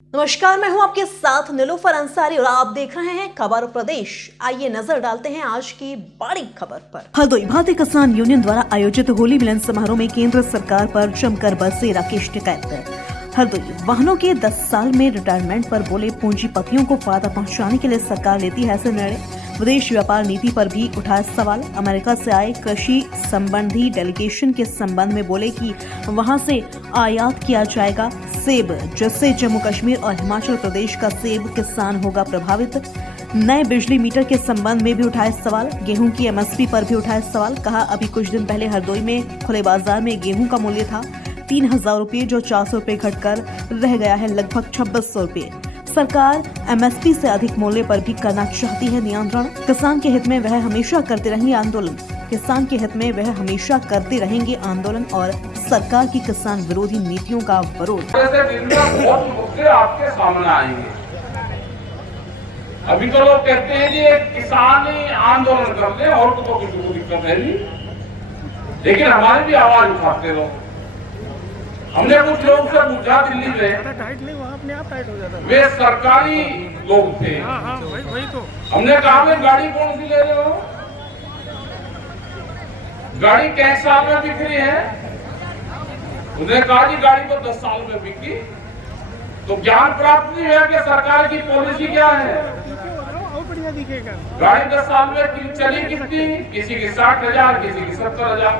नमस्कार, मैं हूं आपके साथ नीलोफर अंसारी और आप देख रहे हैं खबर प्रदेश। आइए नजर डालते हैं आज की बड़ी खबर पर। हरदोई भारतीय किसान यूनियन द्वारा आयोजित होली मिलन समारोह में केंद्र सरकार पर जमकर बरसे राकेश टिकैत। हरदोई वाहनों के 10 साल में रिटायरमेंट पर बोले पूंजीपतियों को फायदा पहुंचाने के लिए सरकार लेती है ऐसे निर्णय। विदेश व्यापार नीति पर भी उठाया सवाल। अमेरिका से आए कृषि संबंधी डेलीगेशन के संबंध में बोले कि वहां से आयात किया जाएगा सेब, जिससे जम्मू कश्मीर और हिमाचल प्रदेश का सेब किसान होगा प्रभावित। नए बिजली मीटर के संबंध में भी उठाए सवाल। गेहूं की एमएसपी पर भी उठाए सवाल। कहा अभी कुछ दिन पहले हरदोई में खुले बाजार में गेहूं का मूल्य था 3000 रुपये, जो 400 रुपये घटकर रह गया है लगभग 2600 रुपये। सरकार एमएसपी से अधिक मूल्य पर भी करना चाहती है नियंत्रण। किसान के हित में वह हमेशा करते रहेंगे आंदोलन। किसान के हित में वह हमेशा करते रहेंगे आंदोलन और सरकार की किसान विरोधी नीतियों का विरोध। बहुत मुद्दे आपके सामने आएंगे। अभी तो लोग कहते हैं कि एक किसान ही आंदोलन कर ले और तो किसी को दिक्कत है नहीं, लेकिन हमारी भी आवाज उठाते रहो। हमने कुछ लोग से पूछा दिल्ली में, टाइट नहीं वहाँ अपने आप टाइट हो जाता है। वे सरकारी लोग थे। हाँ, वही तो। हमने कहा वे गाड़ी कौन सी ले रहे हो, गाड़ी कैसे साल में बिक रही है? उन्होंने कहा जी गाड़ी तो 10 साल में बिकी। तो ज्ञान प्राप्त नहीं है कि सरकार की पॉलिसी क्या है। और बढ़िया दिखेगा। गाड़ी 10 साल में चली कितनी, किसी की 60,000, किसी की 70,000,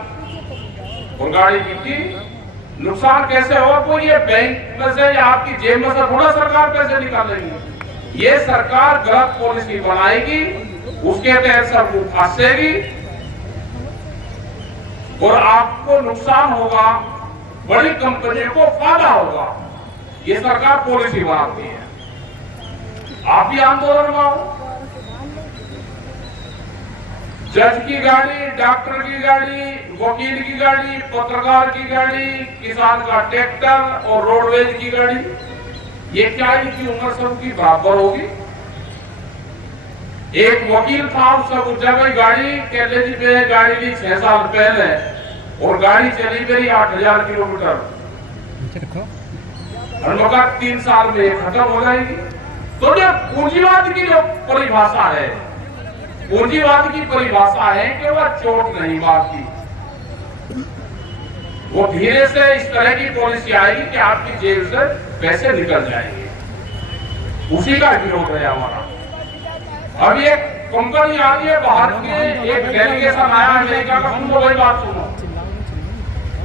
और गाड़ी बिकी। नुकसान कैसे होगा? कोई ये बैंक में से या आपकी जेब में से थोड़ा सरकार पैसे निकालेगी। ये सरकार गलत पॉलिसी बनाएगी, उसके तहत सबको फांसेगी और आपको नुकसान होगा, बड़ी कंपनियों को फायदा होगा। ये सरकार पॉलिसी बनाती है। आप भी आंदोलन में आओ। जज की गाड़ी, डॉक्टर की गाड़ी, वकील की गाड़ी, पत्रकार की गाड़ी, किसान का ट्रैक्टर और रोडवेज की गाड़ी, ये क्या इनकी उम्र सबकी बराबर होगी? एक वकील था, उससे पूछा भाई गाड़ी कहते जी मैंने गाड़ी ली 6 साल पहले और गाड़ी चली मेरी 8000 किलोमीटर, 3 साल में खत्म हो जाएगी। तो ये पूंजीवाद की जो परिभाषा है, पूंजीवाद की परिभाषा है कि वह चोट नहीं मारती। वो धीरे से इस तरह की पॉलिसी आएगी कि आपकी जेब से पैसे निकल जाएंगे। उसी का विरोध है हमारा। अभी एक कंपनी आ रही है बाहर के, एक डेलीगेशन आया अमेरिका का। तुमको वही बात सुनो,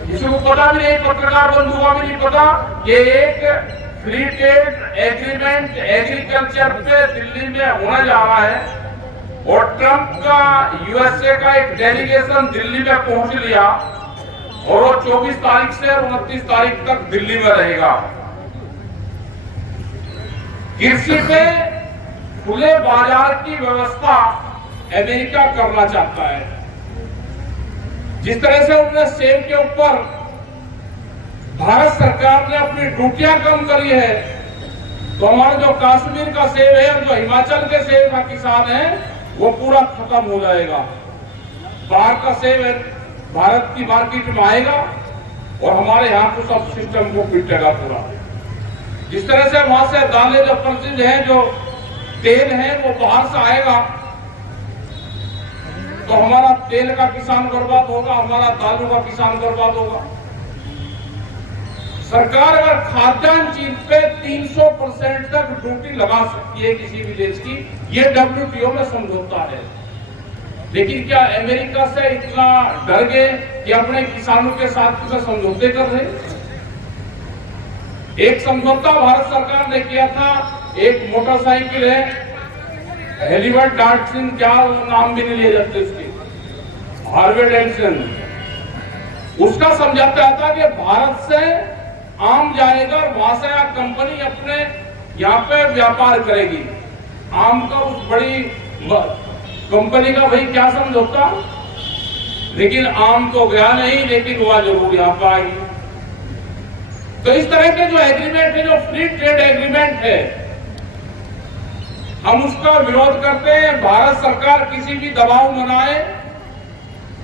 किसी को पता भी नहीं, पत्रकार बंधु को भी नहीं पता कि एक फ्री ट्रेड एग्रीमेंट एग्रीकल्चर पे दिल्ली में होने जा रहा है और ट्रंप का यूएसए का एक डेलीगेशन दिल्ली में पहुंच लिया और वो 24 तारीख से 29 तारीख तक दिल्ली में रहेगा। कृषि पे खुले बाजार की व्यवस्था अमेरिका करना चाहता है। जिस तरह से उन्होंने सेब के ऊपर भारत सरकार ने अपनी ड्यूटियां कम करी है, तो हमारा जो कश्मीर का सेब है और जो हिमाचल के सेब का किसान है वो पूरा खत्म हो जाएगा। बाहर का सेब भारत की मार्केट में आएगा और हमारे यहाँ को सब सिस्टम को पीटेगा पूरा। जिस तरह से वहां से दालें जो प्रसिद्ध है, जो तेल है वो बाहर से आएगा, तो हमारा तेल का किसान बर्बाद होगा, हमारा दालों का किसान बर्बाद होगा। सरकार अगर खाद्यान्न चीज पे 300% तक ड्यूटी लगा सकती है किसी भी देश की, ये WTO में समझौता है। लेकिन क्या अमेरिका से इतना डर गए कि अपने किसानों के साथ समझौते कर रहे? एक समझौता भारत सरकार ने किया था, एक मोटरसाइकिल है हेलीवर्ड डार्टसन, क्या नाम भी नहीं लिए जाते उसके, हार्वे डेविडसन, उसका समझौता था कि भारत से आम जाएगा और वहां से कंपनी अपने यहाँ पे व्यापार करेगी। आम का उस बड़ी कंपनी का भाई क्या समझौता, लेकिन आम तो गया नहीं, लेकिन वह जरूर यहाँ पे आएगी। तो इस तरह के जो एग्रीमेंट है, जो फ्री ट्रेड एग्रीमेंट है, हम उसका विरोध करते हैं। भारत सरकार किसी भी दबाव बनाए,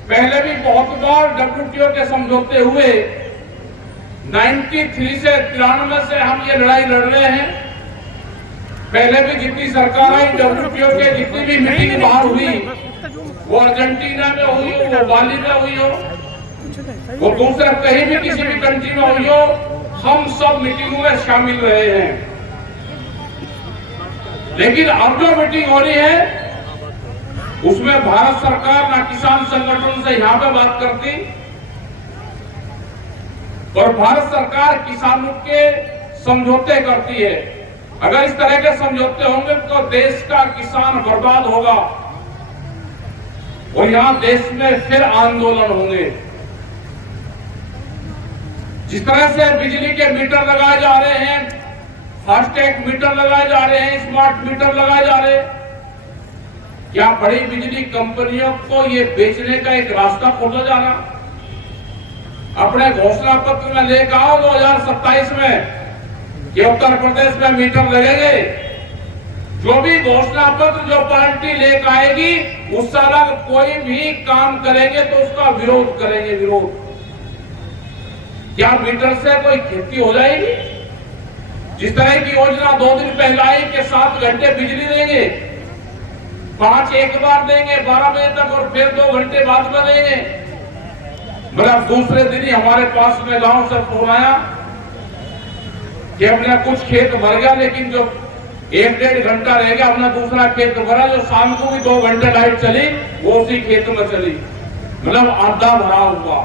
पहले भी बहुत बार WTO के समझौते हुए 93 से 93 से हम ये लड़ाई लड़ रहे हैं। पहले भी जितनी सरकारें WTO के जितनी भी मीटिंग बाहर हुई, वो अर्जेंटीना में हुई हो, वो बाली में हुई हो, वो दूसरे कहीं भी किसी भी कंट्री में हुई हो, हम सब मीटिंगों में शामिल रहे हैं। लेकिन अब जो मीटिंग हो रही है उसमें भारत सरकार ना किसान संगठन से यहां पे बात करती, और भारत सरकार किसानों के समझौते करती है। अगर इस तरह के समझौते होंगे तो देश का किसान बर्बाद होगा और यहां देश में फिर आंदोलन होंगे। जिस तरह से बिजली के मीटर लगाए जा रहे हैं, फास्टैग मीटर लगाए जा रहे हैं, स्मार्ट मीटर लगाए जा रहे हैं, क्या बड़ी बिजली कंपनियों को ये बेचने का एक रास्ता खोला जा रहा? अपने घोषणा पत्र में लेकर आओ 2027 में कि उत्तर प्रदेश में मीटर लगेंगे। जो भी घोषणा पत्र जो पार्टी लेकर आएगी उस साल कोई भी काम करेंगे तो उसका विरोध करेंगे। विरोध क्या मीटर से कोई खेती हो जाएगी? जिस तरह की योजना 2 दिन पहले आई कि 7 घंटे बिजली देंगे, 5 एक बार देंगे 12 बजे तक और फिर 2 घंटे बाद में देंगे। मतलब दूसरे दिन ही हमारे पास में गांव से फोन आया कि अपना कुछ खेत भर गया, लेकिन जो 1-1.5 घंटा रह गया अपना दूसरा खेत भरा, जो शाम को भी 2 घंटे लाइट चली वो उसी खेत में चली, मतलब आधा भरा हुआ।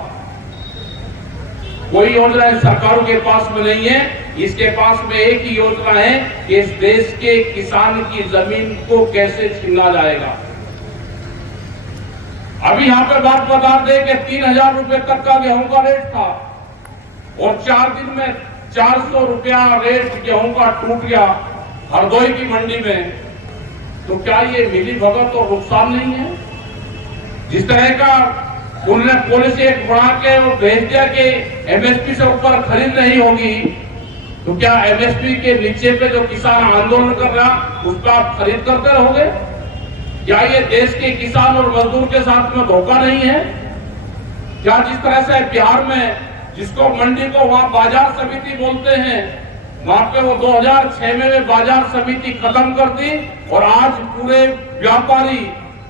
कोई योजना इन सरकारों के पास में नहीं है। इसके पास में एक ही योजना है कि इस देश के किसान की जमीन को कैसे छीना जाएगा। अभी यहाँ पे बात बता दें कि 3000 रुपए तक का गेहूं का रेट था और 4 दिन में 400 रुपया रेट गेहूं का टूट गया हरदोई की मंडी में। तो क्या ये मिली भगत और नुकसान नहीं है? जिस तरह का उन्होंने पॉलिसी एक बढ़ा के वो भेज दिया कि MSP से ऊपर खरीद नहीं होगी, तो क्या MSP के नीचे पे जो किसान आंदोलन कर रहा उसका आप खरीद करते रहोगे? क्या ये देश के किसान और मजदूर के साथ में धोखा नहीं है? क्या जिस तरह से बिहार में जिसको मंडी को वहां बाजार समिति बोलते हैं, वहां पे वो 2006 में बाजार समिति खत्म कर दी और आज पूरे व्यापारी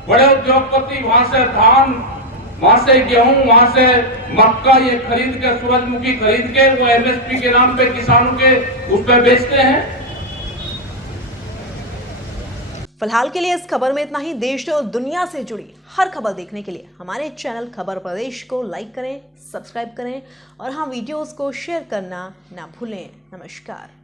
बड़े उद्योगपति वहां से धान, वहां से गेहूं, वहां से मक्का ये खरीद के, सूरजमुखी खरीद के वो MSP के नाम पे किसानों के उस पर बेचते हैं। फिलहाल के लिए इस खबर में इतना ही। देश और दुनिया से जुड़ी हर खबर देखने के लिए हमारे चैनल खबर प्रदेश को लाइक करें, सब्सक्राइब करें और हाँ, वीडियोस को शेयर करना ना भूलें। नमस्कार।